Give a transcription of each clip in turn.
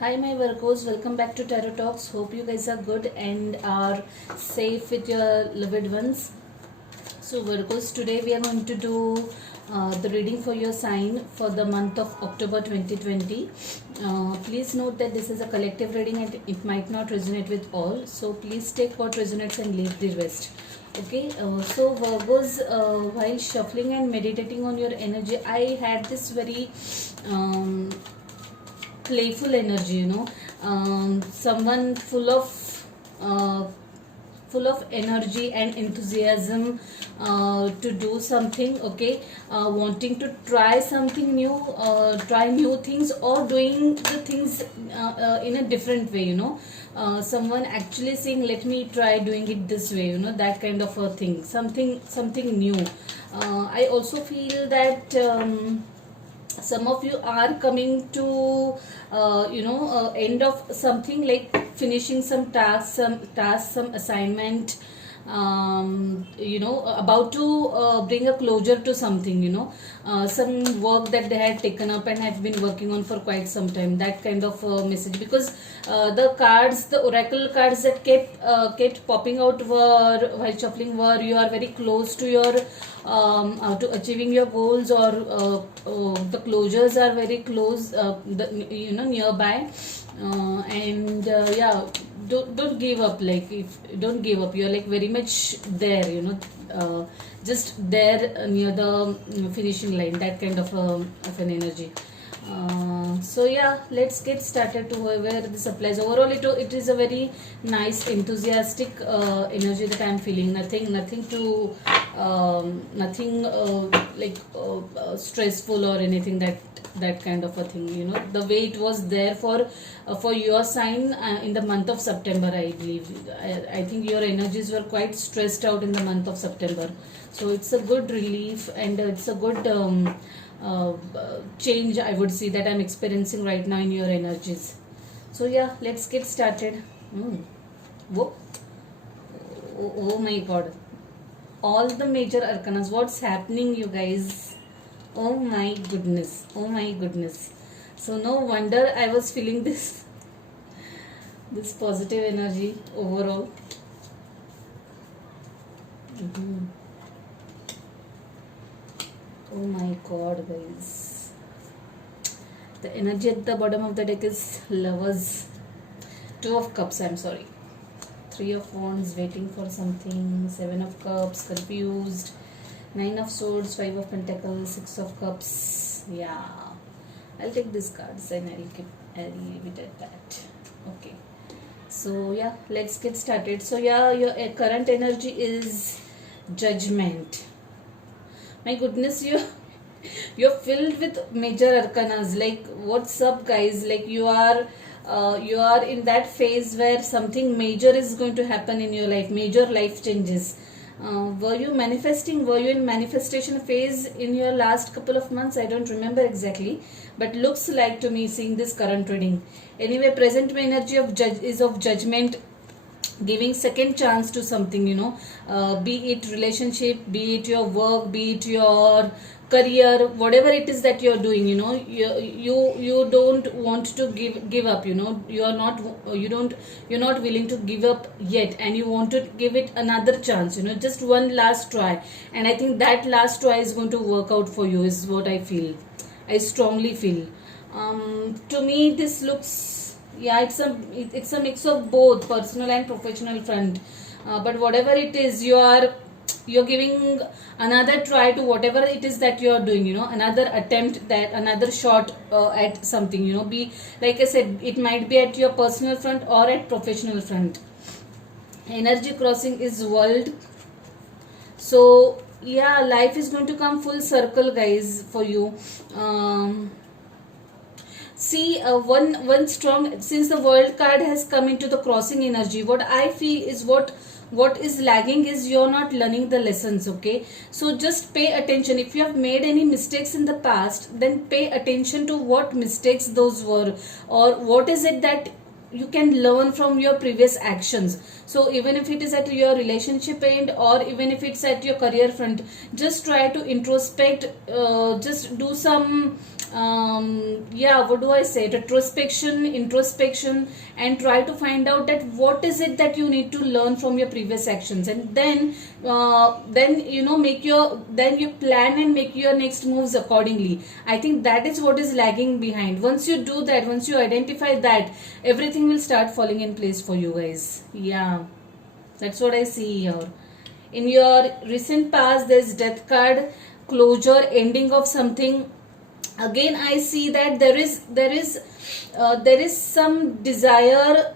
Hi, my Virgos. Welcome back to Tarot Talks. Hope you guys are good and are safe with your loved ones. So, Virgos, today we are going to do the reading for your sign for the month of October 2020. Please note that this is a collective reading and it might not resonate with all. So, please take what resonates and leave the rest. Okay, so Virgos, while shuffling and meditating on your energy, I had this very playful energy, someone uh, full of energy and enthusiasm to do something. Okay, wanting to try something new, try new things, or doing the things in a different way, someone actually saying, let me try doing it this way, that kind of a thing, something new. I also feel that some of you are coming to end of something, like finishing some tasks, some assignment, about to bring a closure to something, some work that they had taken up and have been working on for quite some time, that kind of message. Because the oracle cards that kept popping out were, while shuffling, were you are very close to your to achieving your goals, or the closures are very close, nearby. Yeah, don't give up. Like, if don't give up, you're like very much there, just there, near the finishing line, that kind of an energy. So yeah, let's get started to whoever this applies. Overall, it is a very nice, enthusiastic energy that I'm feeling. Nothing to nothing stressful or anything, that kind of a thing. The way it was there for your sign in the month of September, I believe. I think your energies were quite stressed out in the month of September. So it's a good relief, and it's a good change, I would say, that I'm experiencing right now in your energies. So yeah, let's get started. Whoa. Oh my god, all the major arcanas, what's happening, you guys? Oh my goodness. So no wonder I was feeling this positive energy overall. Oh my god, guys. The energy at the bottom of the deck is Lovers. Two of Cups, I'm sorry. Three of Wands, waiting for something. Seven of Cups, confused. Nine of Swords, Five of Pentacles, Six of Cups. Yeah, I'll take these cards and I'll leave it at that. Okay. So yeah, let's get started. So yeah, your current energy is Judgment. My goodness, you're filled with major arcanas. Like, what's up, guys? Like, you are in that phase where something major is going to happen in your life, major life changes. Were you manifesting? Were you in manifestation phase in your last couple of months? I don't remember exactly, but looks like to me, seeing this current reading. Anyway, present energy is of Judgment, giving second chance to something, be it relationship, be it your work, be it your career, whatever it is that you're doing, you don't want to give up, you're not willing to give up yet, and you want to give it another chance, just one last try. And I think that last try is going to work out for you, is what I strongly feel. To me, this looks, yeah, it's a mix of both personal and professional front. But whatever it is, you're giving another try to whatever it is that you're doing, another attempt, that another shot at something, be, like I said, it might be at your personal front or at professional front. Energy crossing is World. So yeah, life is going to come full circle, guys, for you. See, one strong, since the World card has come into the crossing energy, what I feel is, what is lagging is you're not learning the lessons. Okay, so just pay attention. If you have made any mistakes in the past, then pay attention to what mistakes those were, or what is it that you can learn from your previous actions. So even if it is at your relationship end, or even if it's at your career front, just try to introspect, just do some yeah, what do I say, retrospection, introspection, and try to find out that what is it that you need to learn from your previous actions, and then you know, make your, then you plan and make your next moves accordingly. I think that is what is lagging behind. Once you do that, once you identify that, everything will start falling in place for you guys. Yeah, that's what I see here. In your recent past, there's death card, closure, ending of something. Again, I see that there is some desire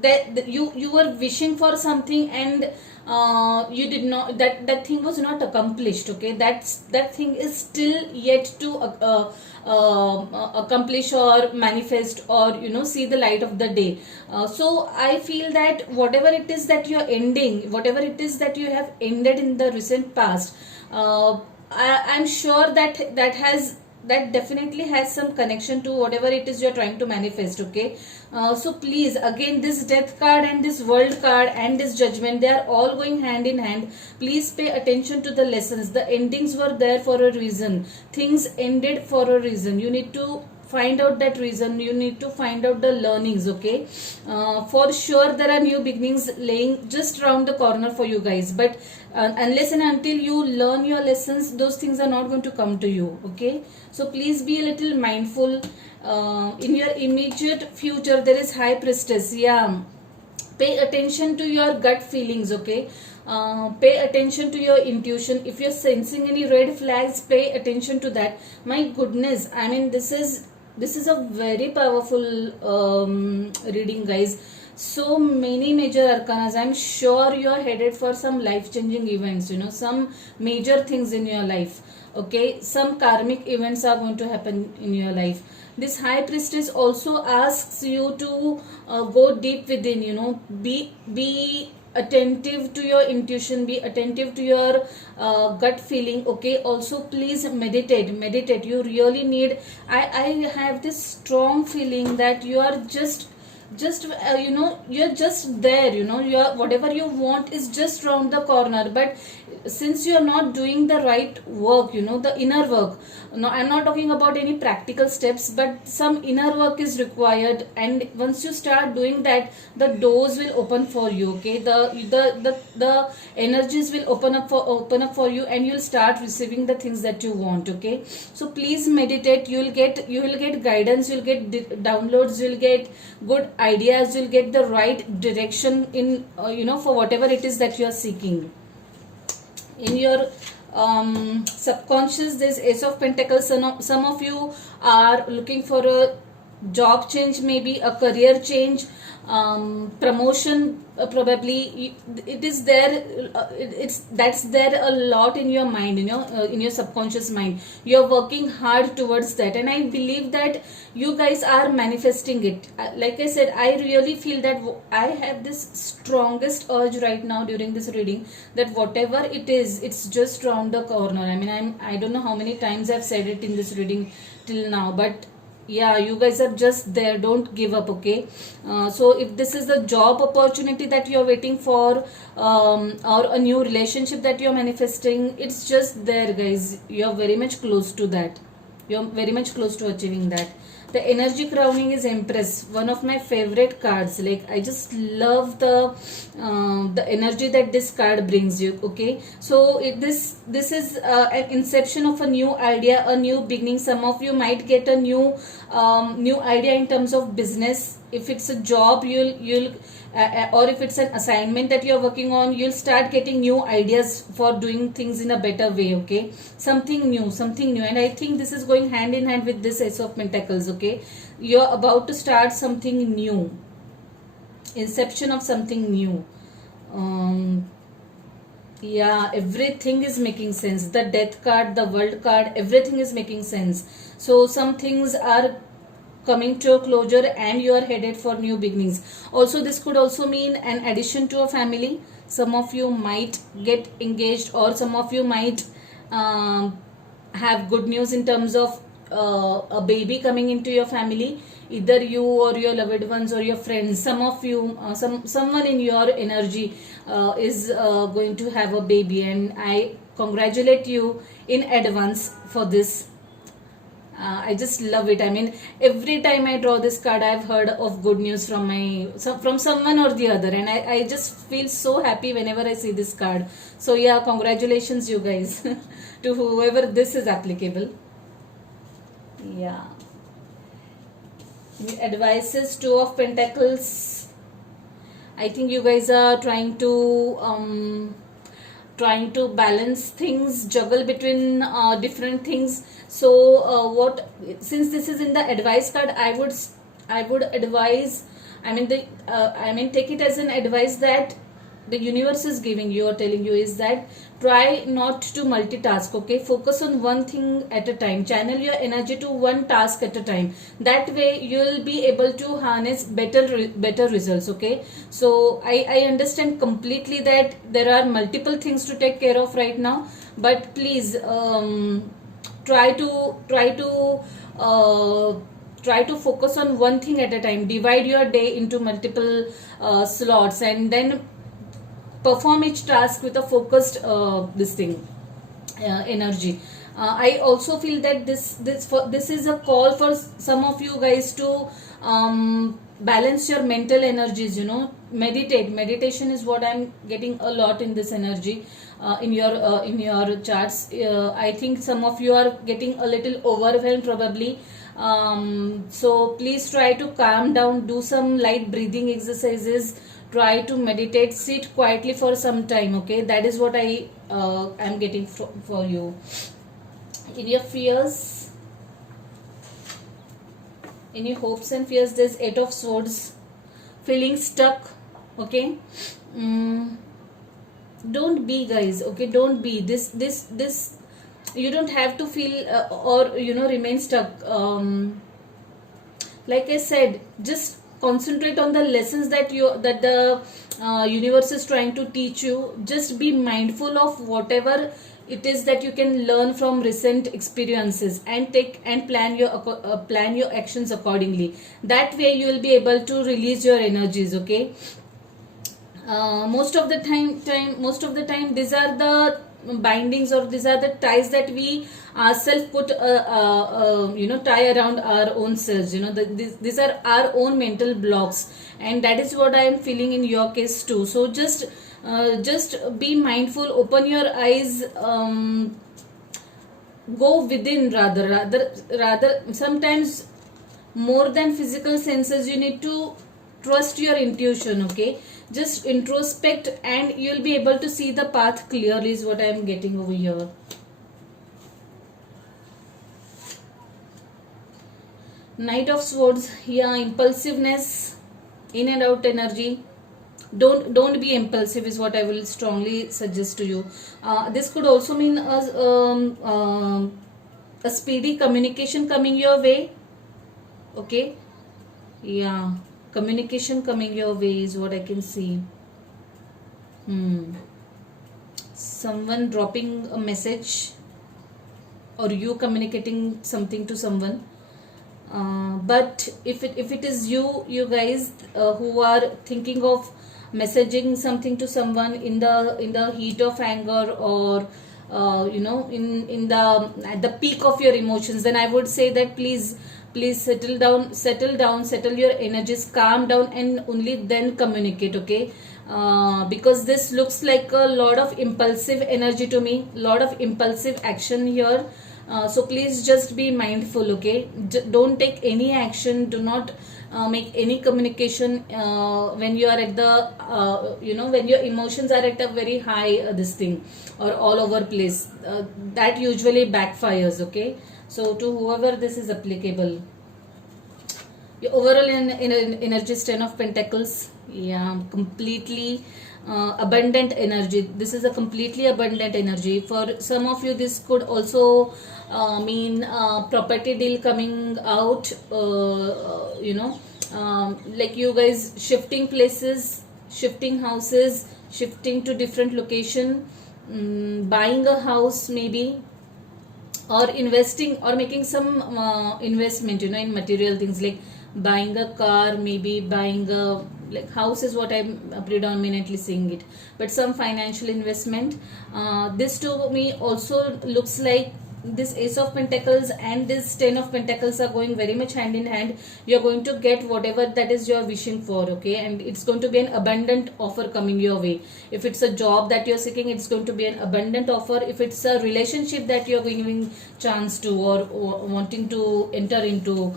that you were wishing for something, and you did not, that thing was not accomplished. Okay, that thing is still yet to accomplish or manifest, or you know, see the light of the day. So I feel that whatever it is that you're ending, whatever it is that you have ended in the recent past, I'm sure that that definitely has some connection to whatever it is you're trying to manifest. Okay, so please, again, this death card and this world card and this judgment, they are all going hand in hand. Please pay attention to the lessons. The endings were there for a reason. Things ended for a reason. You need to find out that reason. You need to find out the learnings. Okay, for sure there are new beginnings laying just around the corner for you guys, but unless and until you learn your lessons, those things are not going to come to you. Okay, so please be a little mindful. In your immediate future, there is high priestess. Yeah, pay attention to your gut feelings. Okay, pay attention to your intuition. If you're sensing any red flags, pay attention to that. My goodness, I mean, this is a very powerful reading, guys. So many major arcanas. I'm sure you're headed for some life changing events, you know, some major things in your life. Okay, some karmic events are going to happen in your life. This high priestess also asks you to go deep within, you know, be attentive to your intuition, be attentive to your gut feeling. Okay, also please meditate. You really need, I have this strong feeling that you are just you know, you're just there, you know, you're, whatever you want is just round the corner. But since you're not doing the right work, you know, the inner work, no, I'm not talking about any practical steps, but some inner work is required, and once you start doing that, the doors will open for you. Okay, the energies will open up for you, and you'll start receiving the things that you want. Okay, so please meditate. You will get guidance, you'll get downloads, you'll get good ideas, you'll get the right direction in you know, for whatever it is that you are seeking. In your subconscious, there's Ace of Pentacles. Some of you are looking for a job change, maybe a career change, promotion, probably it is there. It's that's there a lot in your mind, you know, in your subconscious mind. You're working hard towards that, and I believe that you guys are manifesting it. Like I said, I really feel that I have this strongest urge right now during this reading that whatever it is, it's just around the corner. I mean, I don't know how many times I've said it in this reading till now, but yeah, you guys are just there. Don't give up. Okay, so if this is the job opportunity that you're waiting for, or a new relationship that you're manifesting, it's just there, guys. You're very much close to that. You're very much close to achieving that. The energy crowning is Empress, one of my favorite cards. Like, I just love the energy that this card brings you. Okay, so this is an inception of a new idea, a new beginning. Some of you might get a new idea in terms of business. If it's a job, you'll or if it's an assignment that you're working on, you'll start getting new ideas for doing things in a better way. Okay, something new, and I think this is going hand in hand with this Ace of Pentacles. Okay, you're about to start something new, inception of something new. Yeah, everything is making sense. The Death card, the World card, everything is making sense. So some things are coming to a closure, and you are headed for new beginnings. Also, this could also mean an addition to a family. Some of you might get engaged, or some of you might have good news in terms of a baby coming into your family. Either you or your loved ones or your friends, some of you, someone in your energy is going to have a baby, and I congratulate you in advance for this. I just love it. I mean, every time I draw this card, I've heard of good news from from someone or the other, and I just feel so happy whenever I see this card. So yeah, congratulations, you guys, to whoever this is applicable. Yeah. Advices, Two of Pentacles. I think you guys are trying to balance things, juggle between different things. So what, since this is in the advice card, I would advise, I mean take it as an advice that the universe is giving you or telling you, is that try not to multitask. Okay, focus on one thing at a time, channel your energy to one task at a time. That way you'll be able to harness better results. Okay, so I understand completely that there are multiple things to take care of right now, but please try to focus on one thing at a time. Divide your day into multiple slots, and then perform each task with a focused energy. I also feel that this is a call for some of you guys to balance your mental energies. Meditation is what I'm getting a lot in this energy, in your charts. I think some of you are getting a little overwhelmed probably. So please try to calm down, do some light breathing exercises, try to meditate, sit quietly for some time. Okay, that is what I am getting for you. In your fears, in your hopes and fears, there's Eight of Swords. Feeling stuck. Okay, don't be, guys. Okay, don't be this. You don't have to feel or remain stuck. Like I said, just concentrate on the lessons that the universe is trying to teach you. Just be mindful of whatever it is that you can learn from recent experiences, and plan your actions accordingly. That way you will be able to release your energies. Okay, most of the time these are the bindings, or these are the ties that we ourselves put tie around our own selves. These are our own mental blocks, and that is what I am feeling in your case too. So just be mindful, open your eyes, go within. Rather sometimes, more than physical senses, you need to trust your intuition. Okay, just introspect and you'll be able to see the path clearly, is what I am getting over here. Knight of Swords. Yeah, impulsiveness, in and out energy. Don't be impulsive is what I will strongly suggest to you. This could also mean a speedy communication coming your way. Okay, yeah, communication coming your way is what I can see. Someone dropping a message, or you communicating something to someone. But if it is you guys who are thinking of messaging something to someone in the heat of anger, or in the at the peak of your emotions, then I would say that please settle down, settle your energies, calm down, and only then communicate. Okay, because this looks like a lot of impulsive energy to me, lot of impulsive action here. So please just be mindful. Okay, don't take any action, do not make any communication when you are at the when your emotions are at a very high this thing, or all over place. That usually backfires. Okay, so to whoever this is applicable, your overall in energy, Ten of Pentacles. Yeah, completely abundant energy. This is a completely abundant energy. For some of you, this could also mean property deal coming out. Like you guys shifting places, shifting houses, shifting to different location, buying a house maybe, or investing, or making some investment in material things, like buying a car, maybe buying a house is what I'm predominantly seeing it, but some financial investment. This to me also looks like this Ace of Pentacles and this 10 of Pentacles are going very much hand in hand. You're going to get whatever that is you're wishing for, okay? And it's going to be an abundant offer coming your way. If it's a job that you're seeking, it's going to be an abundant offer. If it's a relationship that you're giving chance to or wanting to enter into,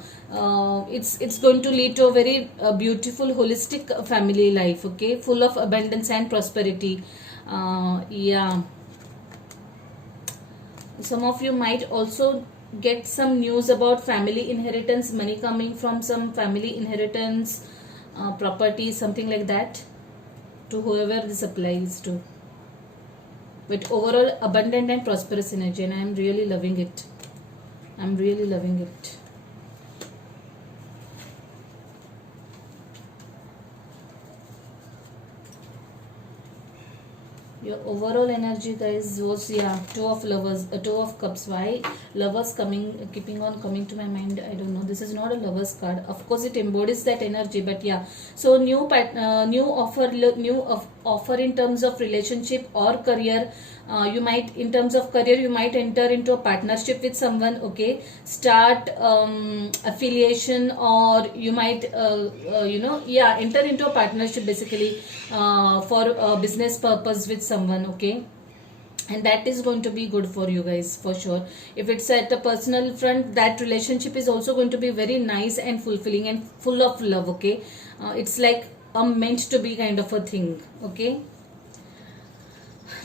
it's going to lead to a very beautiful holistic family life, okay? Full of abundance and prosperity. Yeah, some of you might also get some news about family inheritance, money coming from some family inheritance, property, something like that, to whoever this applies to. But overall abundant and prosperous energy, and I am really loving it. I'm really loving it. Your overall energy, guys, was, yeah, two of lovers, two of cups. Why lovers coming, keeping on coming to my mind? I don't know. This is not a lovers card. Of course it embodies that energy, but yeah, so new offer in terms of relationship or career. You might, in terms of career, you might enter into a partnership with someone, okay? Start affiliation, or you might enter into a partnership basically for business purpose with someone, okay? And that is going to be good for you guys, for sure. If it's at a personal front, that relationship is also going to be very nice and fulfilling and full of love, okay? It's like a meant to be kind of a thing, okay?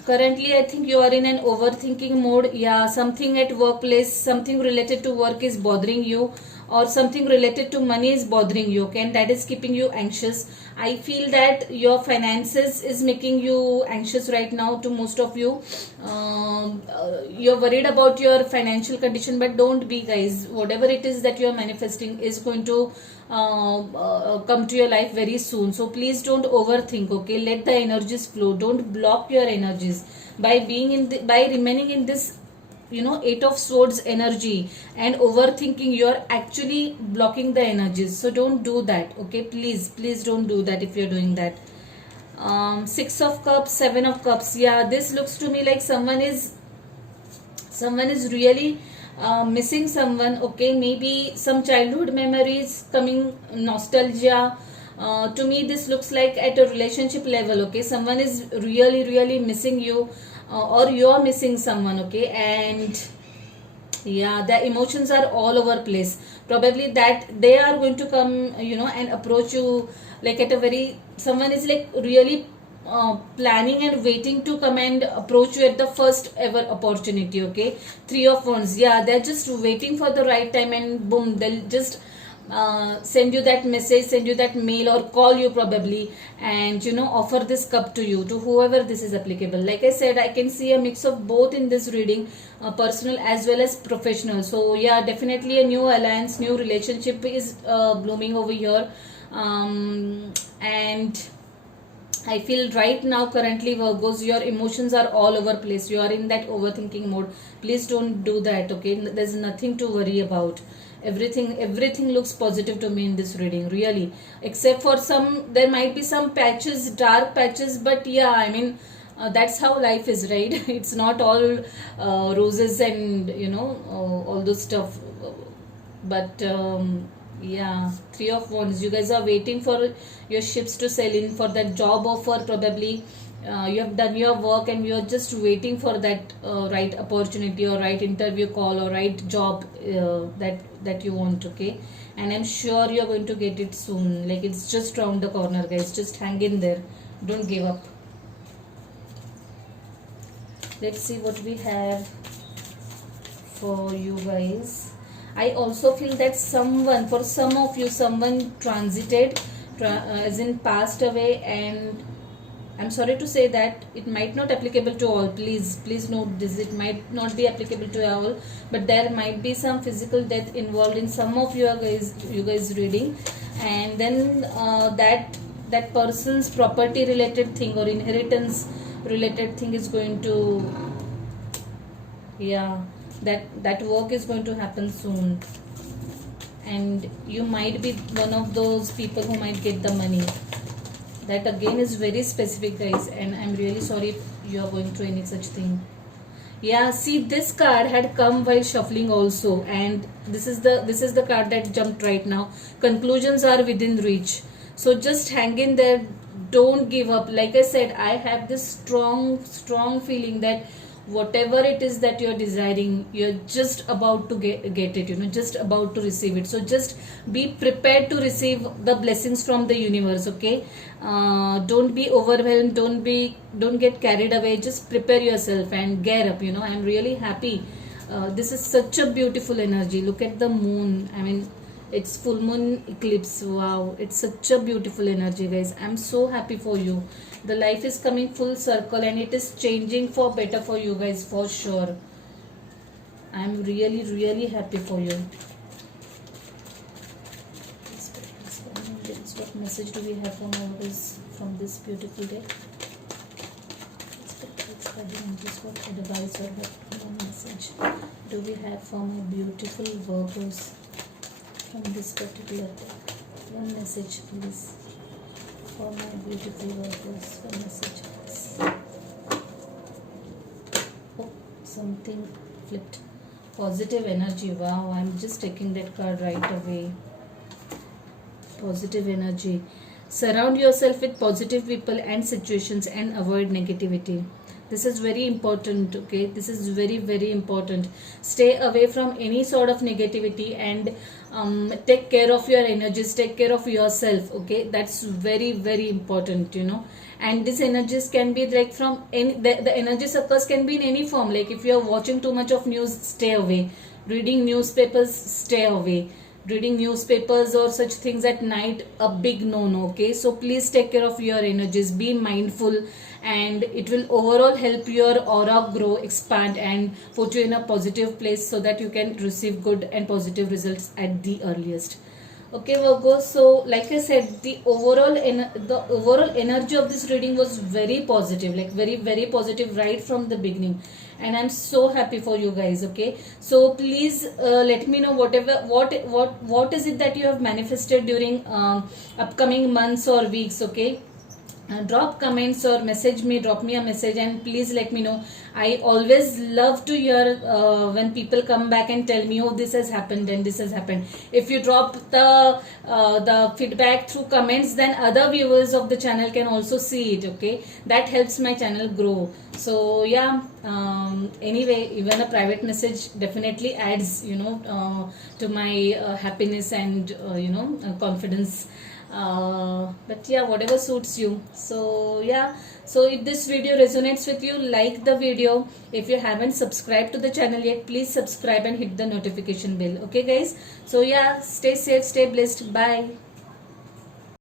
Currently, I think you are in an overthinking mode. Yeah, something at workplace, something related to work is bothering you, or something related to money is bothering you, okay? And that is keeping you anxious. I feel that your finances is making you anxious right now to most of you. You're worried about your financial condition, but don't be, guys. Whatever it is that you're manifesting is going to come to your life very soon. So please don't overthink, okay? Let the energies flow. Don't block your energies by being in by remaining in this, you know, 8 of Swords energy and overthinking. You're actually blocking the energies. So don't do that, okay? Please don't do that if you're doing that. 6 of Cups, 7 of Cups. Yeah, this looks to me like someone is really missing someone, okay? Maybe some childhood memories coming, nostalgia. To me this looks like at a relationship level, okay? Someone is really missing you, or you are missing someone, okay? And yeah, the emotions are all over place. Probably that they are going to come, you know, and approach you like at a very, someone is like really planning and waiting to come and approach you at the first ever opportunity, okay? 3 of Wands. Yeah, they're just waiting for the right time, and boom, they'll just send you that message, send you that mail, or call you probably, and you know, offer this cup to you, to whoever this is applicable. Like I said, I can see a mix of both in this reading, personal as well as professional. So yeah, definitely a new alliance, new relationship is blooming over here. And I feel right now, currently, Virgos, your emotions are all over place. You are in that overthinking mode. Please don't do that, okay? There's nothing to worry about. Everything looks positive to me in this reading, really. Except for some, there might be some patches, dark patches, but yeah, I mean, that's how life is, right? It's not all roses and, you know, all those stuff. But yeah, 3 of Wands. You guys are waiting for your ships to sail in, for that job offer probably. You have done your work and you're just waiting for that right opportunity or right interview call or right job that you want, okay? And I'm sure you're going to get it soon. Like, it's just round the corner, guys. Just hang in there. Don't give up. Let's see what we have for you guys. I also feel that someone, for some of you, someone transited, as in passed away, and I'm sorry to say that it might not applicable to all. Please note this. It might not be applicable to all, but there might be some physical death involved in some of you guys reading, and then that person's property related thing or inheritance related thing is going to, yeah, that work is going to happen soon, and you might be one of those people who might get the money. That again is very specific, guys, and I'm really sorry if you are going through any such thing. Yeah, see, this card had come while shuffling also, and this is the card that jumped right now. Conclusions are within reach. So just hang in there. Don't give up. Like I said, I have this strong feeling that whatever it is that you're desiring, you're just about to get it, just about to receive it. So just be prepared to receive the blessings from the universe, okay? Don't be overwhelmed, don't get carried away. Just prepare yourself and gear up. I'm really happy. This is such a beautiful energy. Look at the moon. I mean, it's full moon eclipse. Wow, it's such a beautiful energy, guys. I'm so happy for you. The life is coming full circle and it is changing for better for you guys, for sure. I'm really happy for you. What message do we have from this beautiful day? What advice or what message do we have for my beautiful Virgos from this particular day? One message, please, for my beautiful Virgos. One message, please. Oh, something flipped. Positive energy. Wow, I'm just taking that card right away. Positive energy. Surround yourself with positive people and situations and avoid negativity. This is very important, okay? This is very important. Stay away from any sort of negativity and take care of your energies, take care of yourself, okay? That's very important, and these energies can be like from any, the energy suckers can be in any form. Like if you're watching too much of news, stay away. Reading newspapers, stay away. Reading newspapers or such things at night, a big no. Okay, so please take care of your energies, be mindful, and it will overall help your aura grow, expand, and put you in a positive place so that you can receive good and positive results at the earliest. Okay, Virgo, so like I said, the overall energy of this reading was very positive, like very positive right from the beginning, and I'm so happy for you guys. Okay, so please let me know what is it that you have manifested during upcoming months or weeks. Okay, drop comments or drop me a message, and please let me know. I always love to hear when people come back and tell me, oh, this has happened and this has happened. If you drop the feedback through comments, then other viewers of the channel can also see it, okay? That helps my channel grow. So yeah, anyway, even a private message definitely adds to my happiness and confidence. But yeah, whatever suits you. So yeah, so if this video resonates with you, like the video. If you haven't subscribed to the channel yet, please subscribe and hit the notification bell. Okay guys, so yeah, stay safe, stay blessed. Bye.